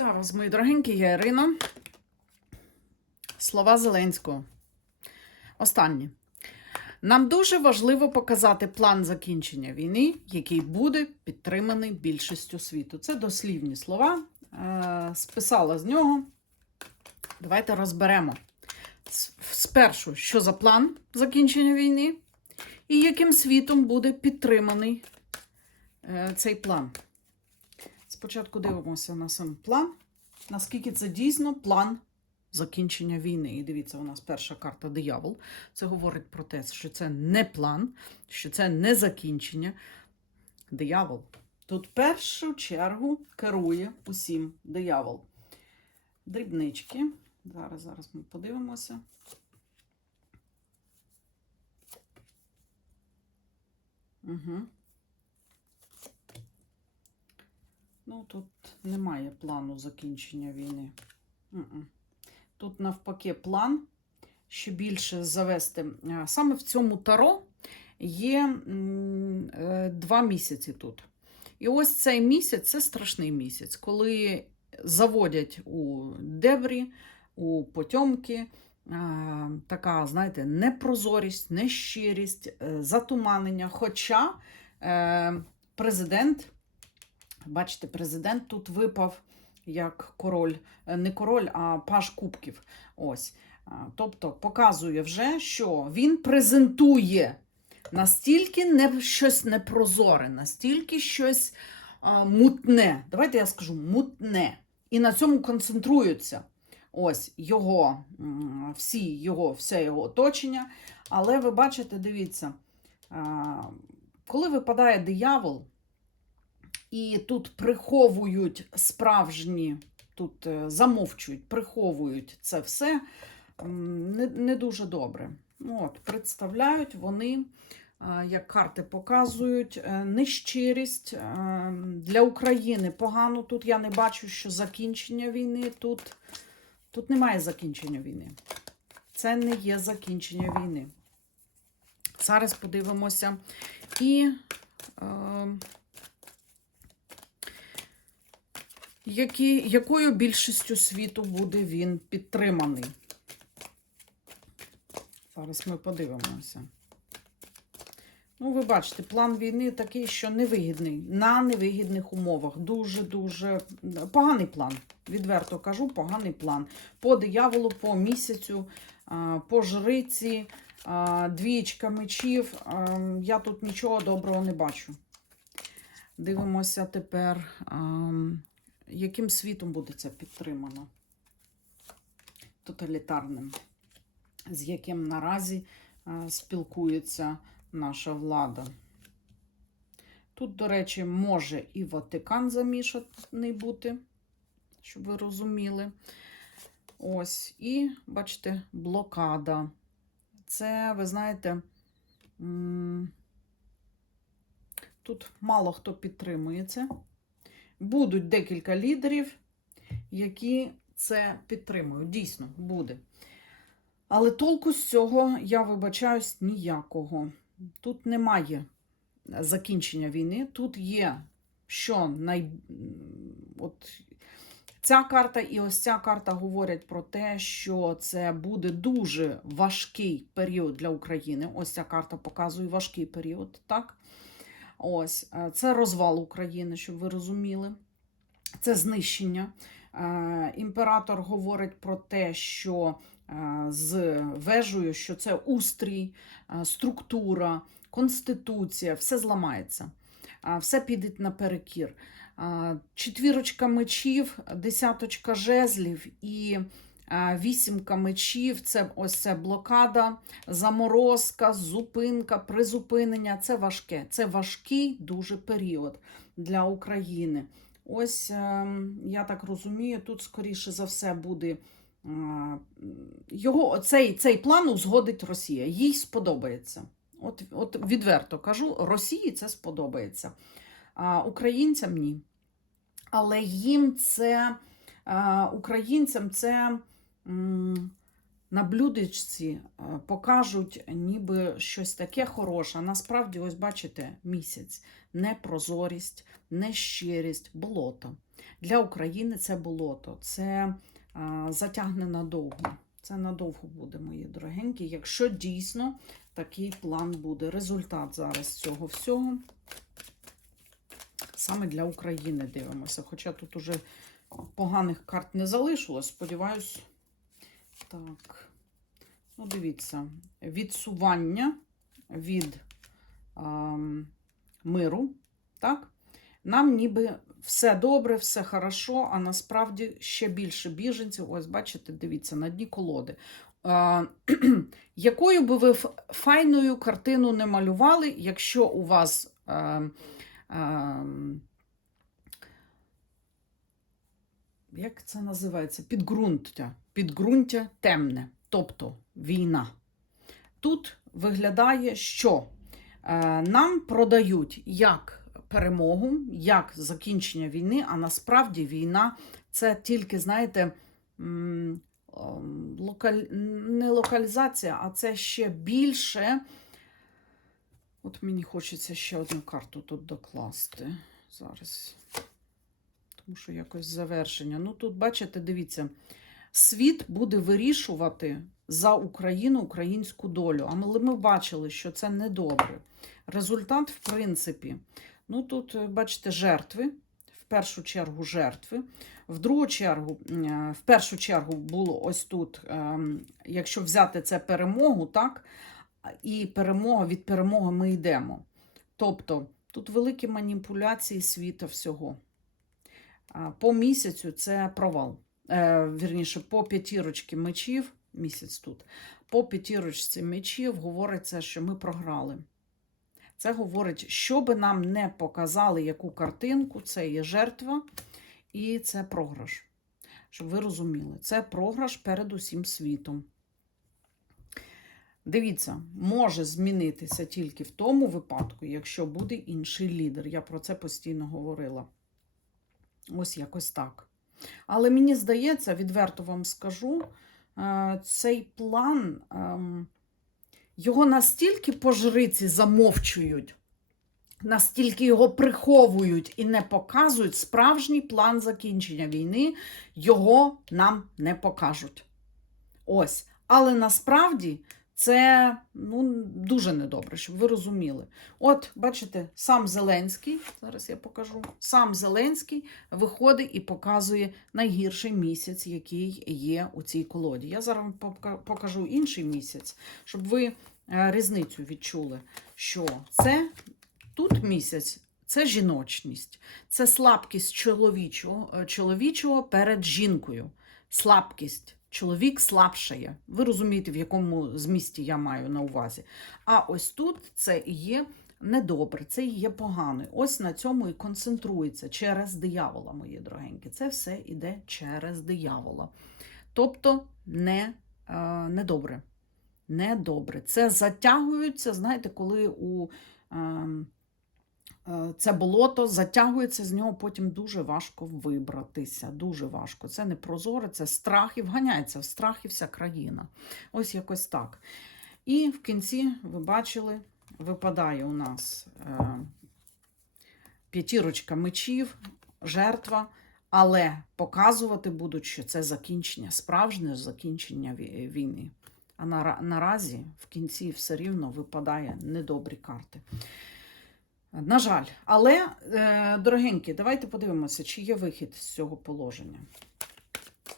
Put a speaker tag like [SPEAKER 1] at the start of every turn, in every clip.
[SPEAKER 1] Вітаю вас, мої дорогенькі, я Ірина. Слова Зеленського. Останні. Нам дуже важливо показати план закінчення війни, який буде підтриманий більшістю світу. Це дослівні слова. Е, Списала з нього. Давайте розберемо спершу, що за план закінчення війни, і яким світом буде підтриманий е, цей план. Спочатку дивимося на сам план, наскільки це дійсно план закінчення війни. І дивіться, у нас перша карта диявол. Це говорить про те, що це не план, що це не закінчення. Диявол. Тут в першу чергу керує усім диявол. Дрібнички. Зараз, зараз ми подивимося. Угу. Ну, тут немає плану закінчення війни. Тут, навпаки, план ще більше завести. Саме в цьому таро є е, два місяці тут. І ось цей місяць це страшний місяць, коли заводять у дебрі, у потьомки. Така, знаєте, непрозорість, нещирість, е, затуманення. Хоча е, президент Бачите, президент тут випав як король, Е, не король, а паж кубків. Ось. Тобто показує вже, що він презентує настільки не, щось непрозоре, настільки щось а, мутне. Давайте я скажу мутне. І на цьому концентруються ось його, всі його, все його оточення. Але ви бачите, дивіться, а, коли випадає диявол, і тут приховують справжні, тут е, замовчують, приховують це все не, не дуже добре. Ну, От, представляють вони, е, як карти показують, е, нещирість для України погано. Тут я не бачу, що закінчення війни. Тут, тут немає закінчення війни. Це не є закінчення війни. Зараз подивимося. І. Е, які, якою більшістю світу буде він підтриманий? Зараз ми подивимося. Ну, ви бачите, план війни такий, що невигідний, на невигідних умовах. Дуже-дуже поганий план. Відверто кажу, поганий план. По дияволу, по місяцю, по жриці, двічка мечів. Я тут нічого доброго не бачу. Дивимося тепер. Яким світом буде це підтримано? Тоталітарним, з яким наразі е, спілкується наша влада. Тут, до речі, може і Ватикан замішаний бути, щоб ви розуміли. Ось, і, бачите, блокада. Це, ви знаєте, тут мало хто підтримує це будуть декілька лідерів, які це підтримують. Дійсно, буде. Але толку з цього, я вибачаюсь, ніякого. Тут немає закінчення війни. Тут є що най... От ця карта і ось ця карта говорять про те, що це буде дуже важкий період для України. Ось ця карта показує важкий період, так? Ось е, це розвал України, щоб ви розуміли. Це знищення. Е, Імператор говорить про те, що е, з вежею, що це устрій, структура, конституція, все зламається, все піде наперекір. Четвірочка мечів, десяточка жезлів і вісімка мечів це ось це блокада, заморозка, зупинка, призупинення. Це важке. Це важкий дуже період для України. Ось, ем, я так розумію, тут, скоріше за все, буде е, його цей, цей план узгодить Росія. Їй сподобається. От, от відверто кажу, Росії це сподобається. А українцям ні. Але їм це, е, українцям це на блюдечці е, покажуть ніби щось таке хороше. Насправді, ось бачите, місяць. Непрозорість, нещирість, болото. Для України це болото, це а, затягне надовго. Це надовго буде, мої дорогенькі, якщо дійсно такий план буде. Результат зараз цього всього. Саме для України дивимося. Хоча тут уже поганих карт не залишилось, сподіваюсь. Так. Ну, дивіться, відсування від ем, миру, так? Нам ніби все добре, все хорошо, а насправді ще більше біженців. Ось, бачите, дивіться, на дні колоди. Е, якою би ви файною картину не малювали, якщо у вас е, е, як це називається? Підґрунтя. Підґрунтя темне, тобто війна. Тут виглядає, що е, нам продають як перемогу, як закінчення війни, а насправді війна це тільки, знаєте, локаль... не локалізація, а це ще більше. От мені хочеться ще одну карту тут докласти. Зараз. Тому що якось завершення. Ну, тут, бачите, дивіться, світ буде вирішувати за Україну українську долю. Але ми бачили, що це недобре. Результат, в принципі, ну тут, е, бачите, жертви. В першу чергу жертви. В другу чергу, е, в першу чергу було ось тут, ем, якщо взяти це перемогу, так, і перемога від перемоги ми йдемо. Тобто тут великі маніпуляції світа всього. По місяцю це провал. Е, вірніше, по п'ятірочці мечів, місяць тут, по п'ятірочці мечів говориться, що ми програли. Це говорить, що би нам не показали, яку картинку, це є жертва і це програш. Щоб ви розуміли, це програш перед усім світом. Дивіться, може змінитися тільки в тому випадку, якщо буде інший лідер. Я про це постійно говорила. Ось якось так. Але мені здається, відверто вам скажу, е, цей план ем, його настільки по жриці замовчують, настільки його приховують і не показують, справжній план закінчення війни його нам не покажуть. Ось. Але насправді це ну, дуже недобре, щоб ви розуміли. От, бачите, сам Зеленський, зараз я покажу, сам Зеленський виходить і показує найгірший місяць, який є у цій колоді. Я зараз вам покажу інший місяць, щоб ви е, різницю відчули, що це тут місяць. Це жіночність, це слабкість чоловічого, е, чоловічого перед жінкою. Слабкість. Чоловік слабшає. Ви розумієте, в якому змісті я маю на увазі. А ось тут це і є недобре, це і є погано. Ось на цьому і концентрується через диявола, мої дорогенькі. Це все йде через диявола. Тобто не, е, недобре. Недобре. Це затягується, знаєте, коли у. Е, це болото затягується з нього, потім дуже важко вибратися. Дуже важко. Це не прозоре, це страх і вганяється в страх і вся країна. Ось якось так. І в кінці, ви бачили, випадає у нас е, п'ятірочка мечів, жертва, але показувати будуть, що це закінчення, справжнє закінчення війни. А нара- наразі в кінці все рівно випадає недобрі карти. На жаль, але, е, дорогенькі, давайте подивимося, чи є вихід з цього положення.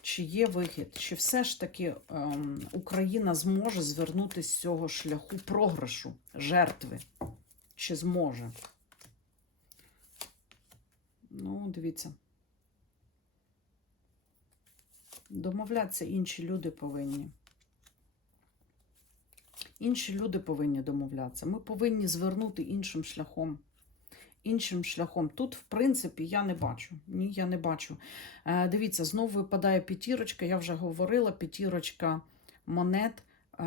[SPEAKER 1] Чи є вихід, чи все ж таки ем, Україна зможе звернути з цього шляху програшу, жертви? Чи зможе? Ну, дивіться. Домовлятися інші люди повинні. Інші люди повинні домовлятися. Ми повинні звернути іншим шляхом. Іншим шляхом. Тут, в принципі, я не бачу. Ні, я не бачу. Е, дивіться, знову випадає п'ятірочка. Я вже говорила, п'ятірочка монет. Е,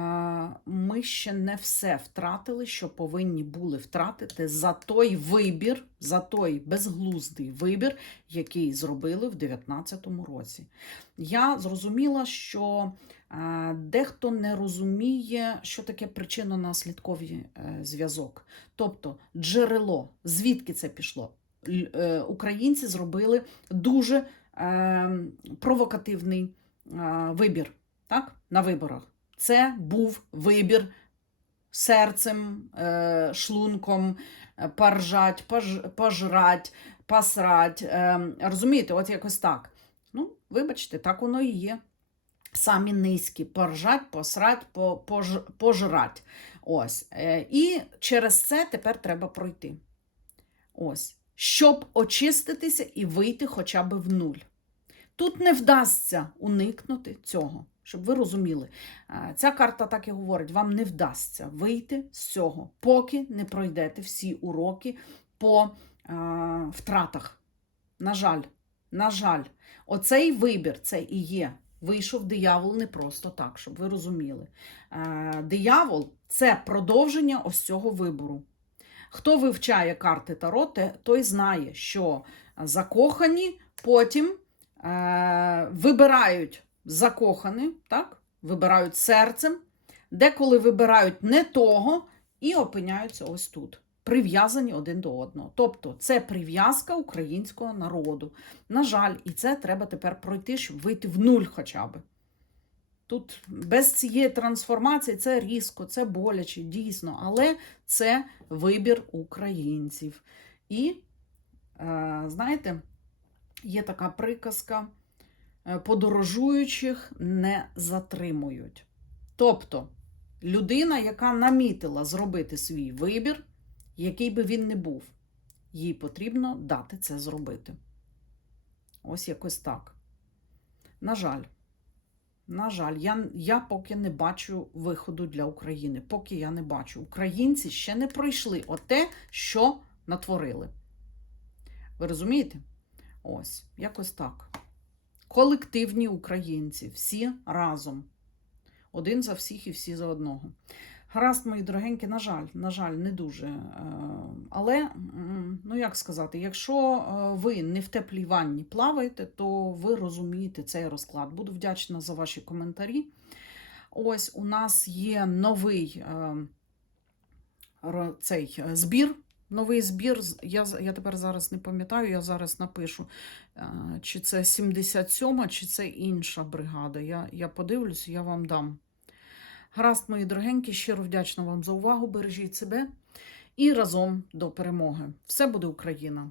[SPEAKER 1] ми ще не все втратили, що повинні були втратити за той вибір, за той безглуздий вибір, який зробили в 2019 році. Я зрозуміла, що е, дехто не розуміє, що таке причинно-наслідковий е, зв'язок. Тобто джерело, звідки це пішло? українці зробили дуже е, провокативний вибір так, на виборах. Це був вибір серцем, е, шлунком, е, поржать, пож, пожрать, посрать. Е, розумієте, от якось так. Ну, вибачте, так воно і є. Самі низькі поржать, посрать, по- пож, пожрать. Ось. І через це тепер треба пройти. Ось. Щоб очиститися і вийти хоча б в нуль. Тут не вдасться уникнути цього, щоб ви розуміли. Е, Ця карта так і говорить: вам не вдасться вийти з цього, поки не пройдете всі уроки по е, втратах. На жаль, на жаль, оцей вибір це і є. Вийшов диявол не просто так, щоб ви розуміли. Е, диявол це продовження ось цього вибору. Хто вивчає карти Таро, той знає, що закохані потім е, вибирають закохані, так? вибирають серцем, деколи вибирають не того і опиняються ось тут, прив'язані один до одного. Тобто це прив'язка українського народу. На жаль, і це треба тепер пройти, щоб вийти в нуль хоча б. Тут без цієї трансформації це різко, це боляче, дійсно, але це вибір українців. І, е, знаєте, є така приказка: подорожуючих не затримують. Тобто, людина, яка намітила зробити свій вибір, який би він не був, їй потрібно дати це зробити. Ось якось так. На жаль. На жаль, я, я поки не бачу виходу для України. Поки я не бачу. Українці ще не пройшли оте, що натворили. Ви розумієте? Ось, якось так. Колективні українці, всі разом. Один за всіх і всі за одного. Гаразд, мої дорогенькі, на жаль, на жаль, не дуже. Е, Але, ну як сказати, якщо е, ви не в теплій ванні плаваєте, то ви розумієте цей розклад. Буду вдячна за ваші коментарі. Ось у нас є новий е, цей збір. Новий збір. Я, я тепер зараз не пам'ятаю, я зараз напишу, е, чи це 77, чи це інша бригада. Я, я подивлюсь, я вам дам. Гаразд, мої дорогенькі, щиро вдячна вам за увагу. Бережіть себе і разом до перемоги. Все буде Україна!